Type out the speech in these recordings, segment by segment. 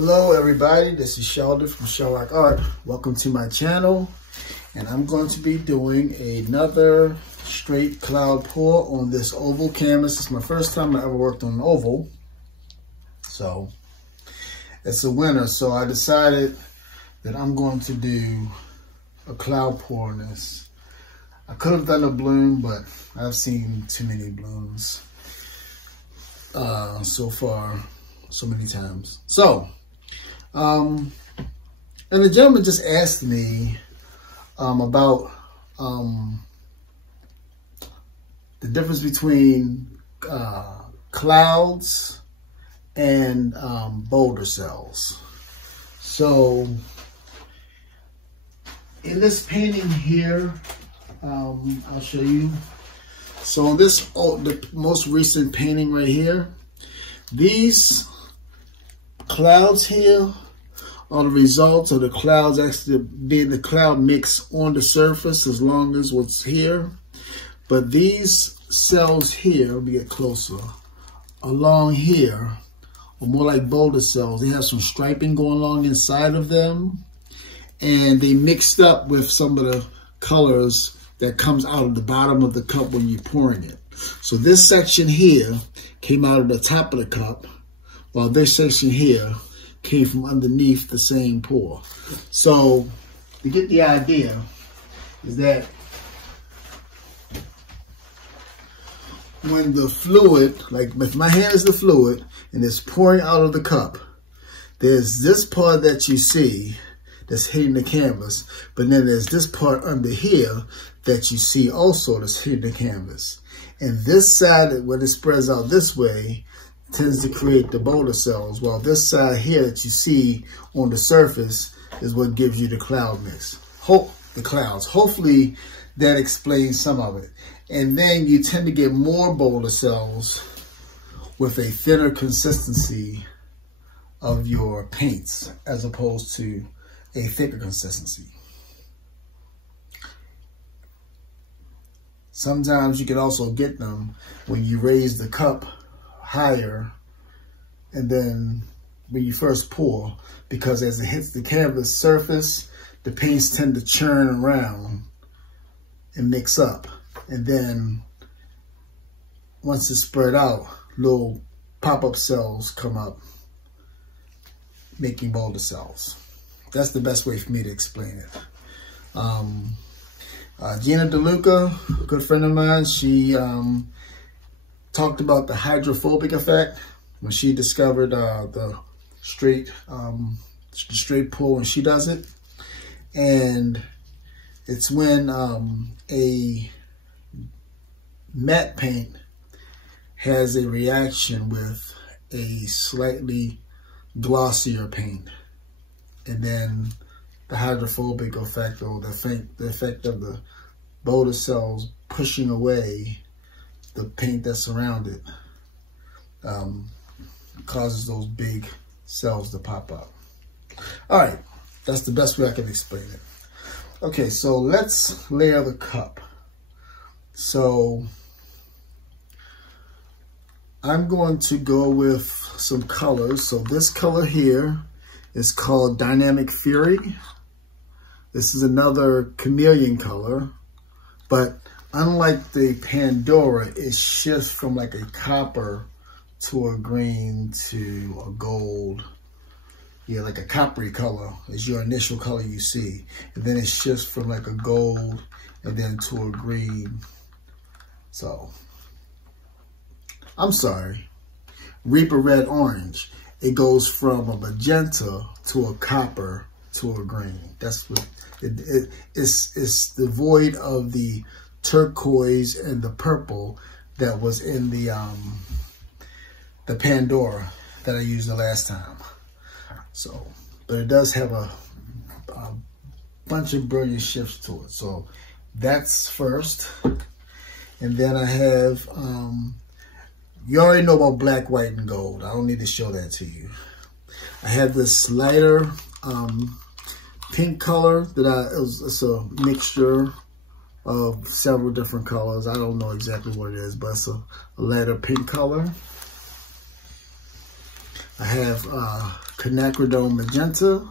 Hello everybody, this is Sheldon from Shelrock Art. Welcome to my channel, and I'm going to be doing another straight cloud pour on this oval canvas. It's my first time I ever worked on an oval, so it's a winner. So I decided that I'm going to do a cloud pour on this. I could have done a bloom, but I've seen too many blooms so far, so many times. So and the gentleman just asked me about the difference between clouds and boulder cells. So in this painting here, I'll show you. So this, the most recent painting right here, these clouds here are the results of the clouds actually being the cloud mix on the surface, as long as what's here. But these cells here, let me get closer, along here are more like boulder cells. They have some striping going along inside of them, and they mixed up with some of the colors that comes out of the bottom of the cup when you're pouring it. So this section here came out of the top of the cup, while this section here came from underneath the same pour. So to get the idea is that when the fluid, like if my hand is the fluid and it's pouring out of the cup, there's this part that you see that's hitting the canvas, but then there's this part under here that you see also that's hitting the canvas. And this side, when it spreads out this way, tends to create the boulder cells, while this side here that you see on the surface is what gives you the cloud mix. The clouds. Hopefully that explains some of it. And then you tend to get more boulder cells with a thinner consistency of your paints as opposed to a thicker consistency. Sometimes you can also get them when you raise the cup higher, and then when you first pour, because as it hits the canvas surface, the paints tend to churn around and mix up, and then once it's spread out, little pop-up cells come up, making boulder cells. That's the best way for me to explain it. Gina DeLuca, a good friend of mine, she talked about the hydrophobic effect when she discovered the straight pull when she does it. And it's when a matte paint has a reaction with a slightly glossier paint. And then the hydrophobic effect, or the effect of the boulder cells pushing away the paint that's around it, causes those big cells to pop up. All right, that's the best way I can explain it. Okay, so let's layer the cup. So I'm going to go with some colors. So this color here is called Dynamic Fury. This is another chameleon color, but unlike the Pandora, it shifts from like a copper to a green to a gold. Yeah, like a coppery color is your initial color you see. And then it shifts from like a gold and then to a green. So, I'm sorry, Reaper Red Orange. It goes from a magenta to a copper to a green. That's what it's the void of the turquoise and the purple that was in the Pandora that I used the last time. So, but it does have a bunch of brilliant shifts to it. So that's first. And then I have, you already know about black, white, and gold. I don't need to show that to you. I have this lighter pink color that it's a mixture of several different colors. I don't know exactly what it is, but it's a lighter pink color. I have quinacridone magenta.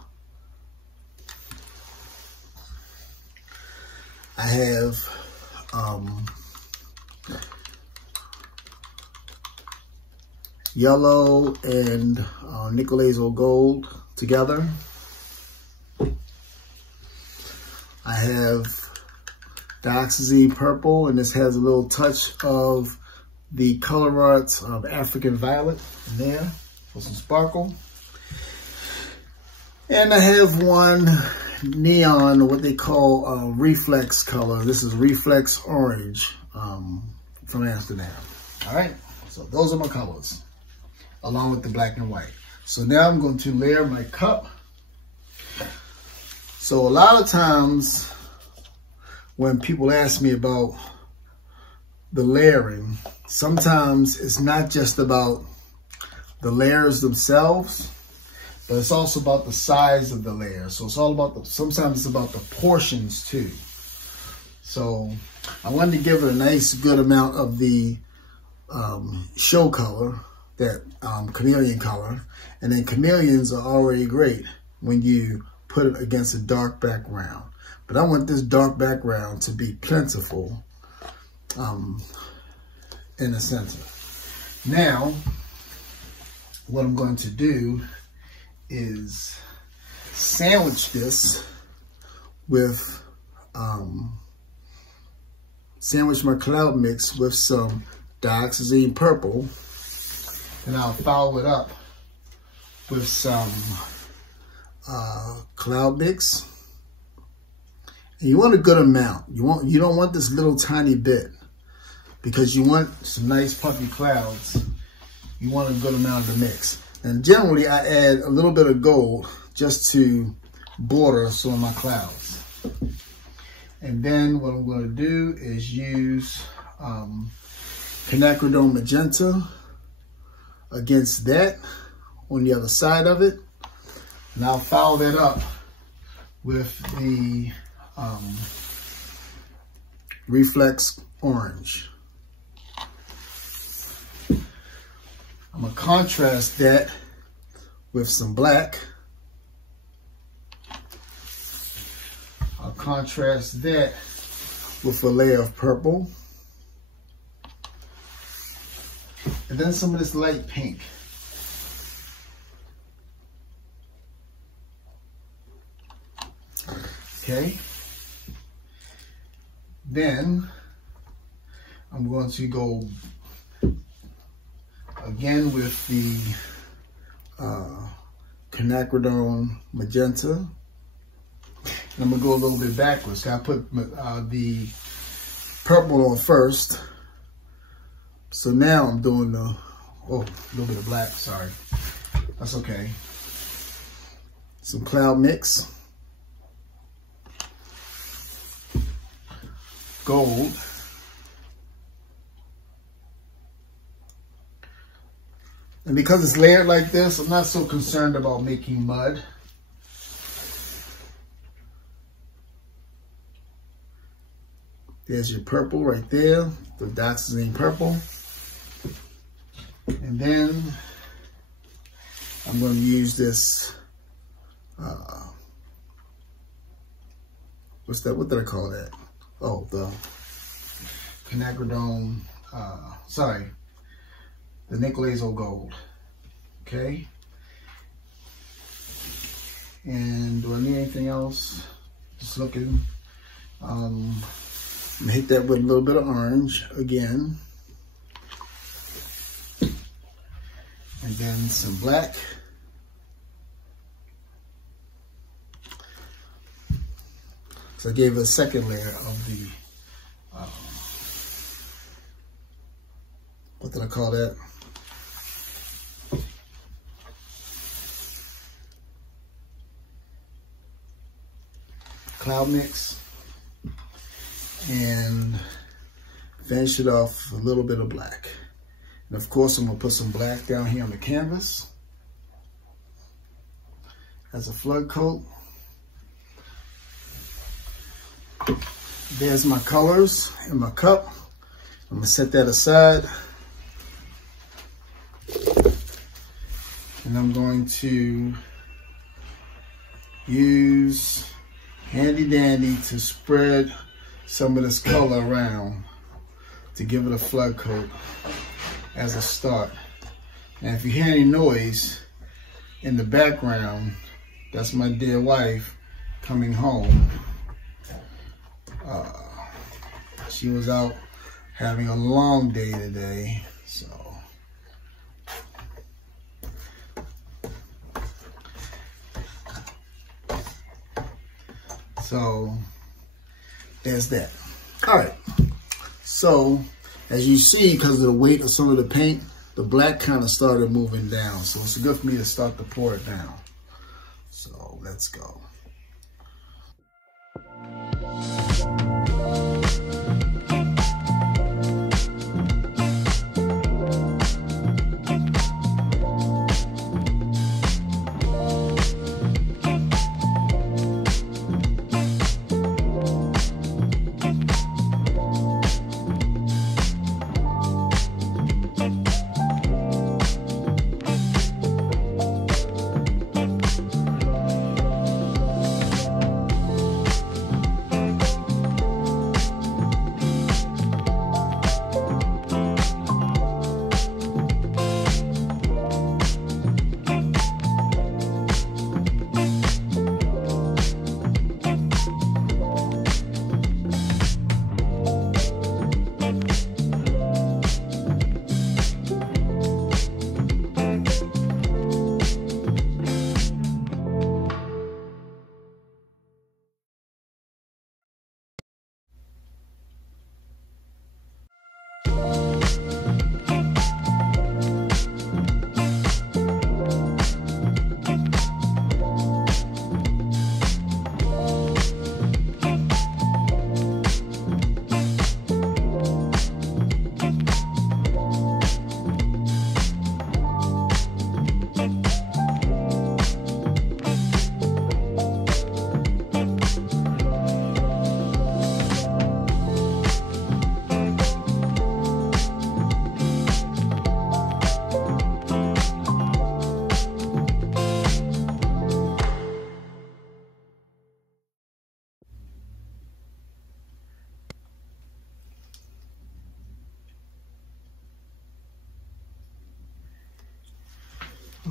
I have yellow and nickel azo gold together. I have dioxazine purple, and this has a little touch of the Color Arts of African Violet in there for some sparkle. And I have one neon, what they call reflex color. This is reflex orange from Amsterdam. All right, so those are my colors, along with the black and white. So now I'm going to layer my cup. So a lot of times when people ask me about the layering, sometimes it's not just about the layers themselves, but it's also about the size of the layer. So it's all about sometimes it's about the portions too. So I wanted to give it a nice good amount of the show color, that chameleon color. And then chameleons are already great when you put it against a dark background. But I want this dark background to be plentiful in the center. Now, what I'm going to do is sandwich this with, sandwich my cloud mix with some dioxazine purple. And I'll follow it up with some cloud mix. And you want a good amount. You don't want this little tiny bit, because you want some nice puffy clouds. You want a good amount of the mix. And generally I add a little bit of gold just to border some of my clouds. And then what I'm going to do is use quinacridone magenta against that on the other side of it. And I'll follow that up with the reflex orange. I'm gonna contrast that with some black. I'll contrast that with a layer of purple. And then some of this light pink. Okay. Then I'm going to go again with the quinacridone magenta. And I'm gonna go a little bit backwards. I put the purple on first. So now I'm doing the, oh, a little bit of black, sorry. That's okay. Some cloud mix. Gold. And because it's layered like this, I'm not so concerned about making mud. There's your purple right there, the dioxazine purple. And then I'm going to use this, what's that? What did I call that? Oh, the quinacridone, the nickel azo gold. Okay. And do I need anything else? Just looking. I'm gonna hit that with a little bit of orange again. And then some black. So I gave it a second layer of the, what did I call that? Cloud mix. And finish it off with a little bit of black. And of course, I'm gonna put some black down here on the canvas as a flood coat. There's my colors in my cup. I'm gonna set that aside. And I'm going to use Handy Dandy to spread some of this color around to give it a flood coat as a start. And if you hear any noise in the background, that's my dear wife coming home. She was out having a long day today, so there's that. All right, so as you see, because of the weight of some of the paint, the black kind of started moving down, so it's good for me to start to pour it down. So let's go.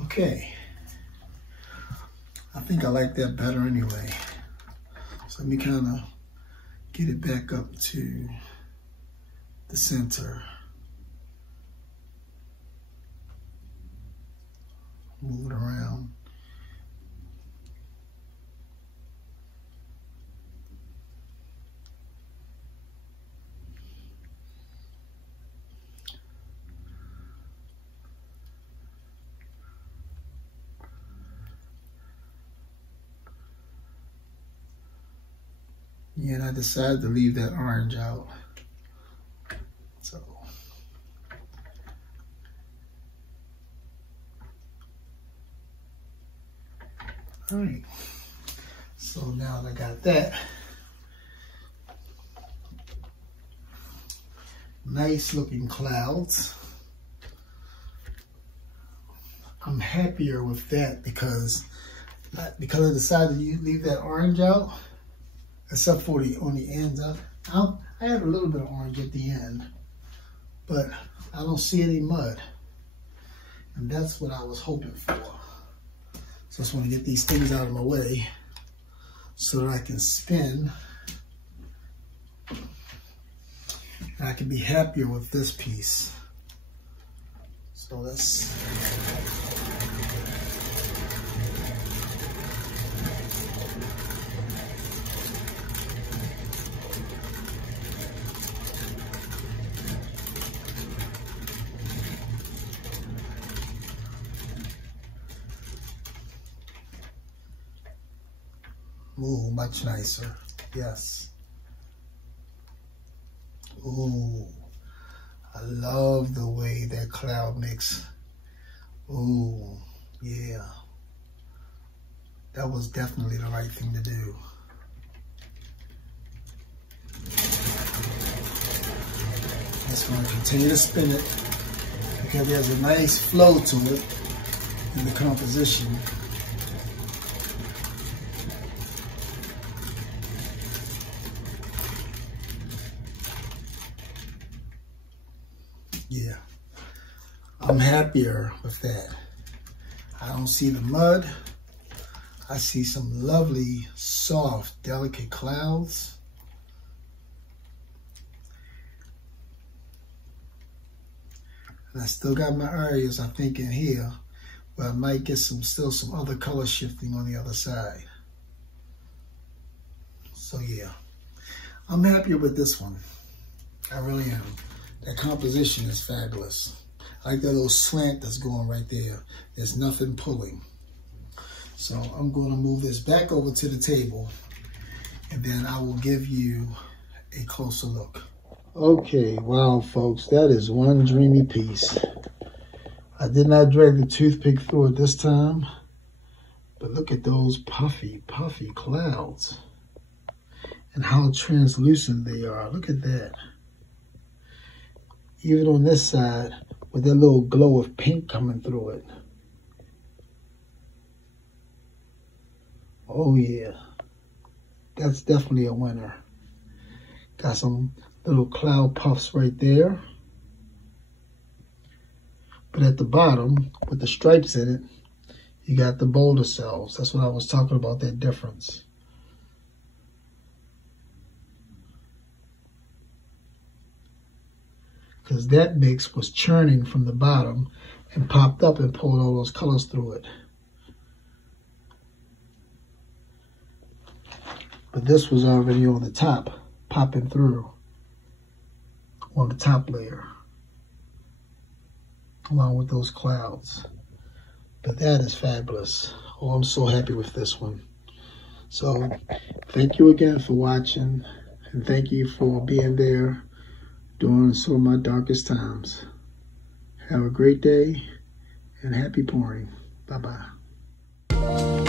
Okay, I think I like that better anyway. So let me kind of get it back up to the center. Move it around. Yeah, and I decided to leave that orange out. So, all right. So now that I got that, nice looking clouds. I'm happier with that because I decided to leave that orange out. Except for on the ends. I had a little bit of orange at the end, but I don't see any mud. And that's what I was hoping for. So I just want to get these things out of my way so that I can spin. And I can be happier with this piece. So let's... Ooh, much nicer. Yes. Ooh, I love the way that cloud mix. Ooh, yeah. That was definitely the right thing to do. Just going to continue to spin it because there's a nice flow to it. in the composition. Yeah, I'm happier with that. I don't see the mud. I see some lovely, soft, delicate clouds. And I still got my areas, I think, in here, where I might get still some other color shifting on the other side. So yeah, I'm happier with this one. I really am. That composition is fabulous. I like that little slant that's going right there. There's nothing pulling. So I'm going to move this back over to the table, and then I will give you a closer look. Okay, wow, folks, that is one dreamy piece. I did not drag the toothpick through it this time, but look at those puffy, puffy clouds and how translucent they are. Look at that. Even on this side, with that little glow of pink coming through it. Oh yeah, that's definitely a winner. Got some little cloud puffs right there. But at the bottom, with the stripes in it, you got the boulder cells. That's what I was talking about, that difference. Because that mix was churning from the bottom and popped up and pulled all those colors through it. But this was already on the top, popping through on the top layer, along with those clouds. But that is fabulous. Oh, I'm so happy with this one. So thank you again for watching, and thank you for being there during some of my darkest times. Have a great day and happy pouring. Bye-bye.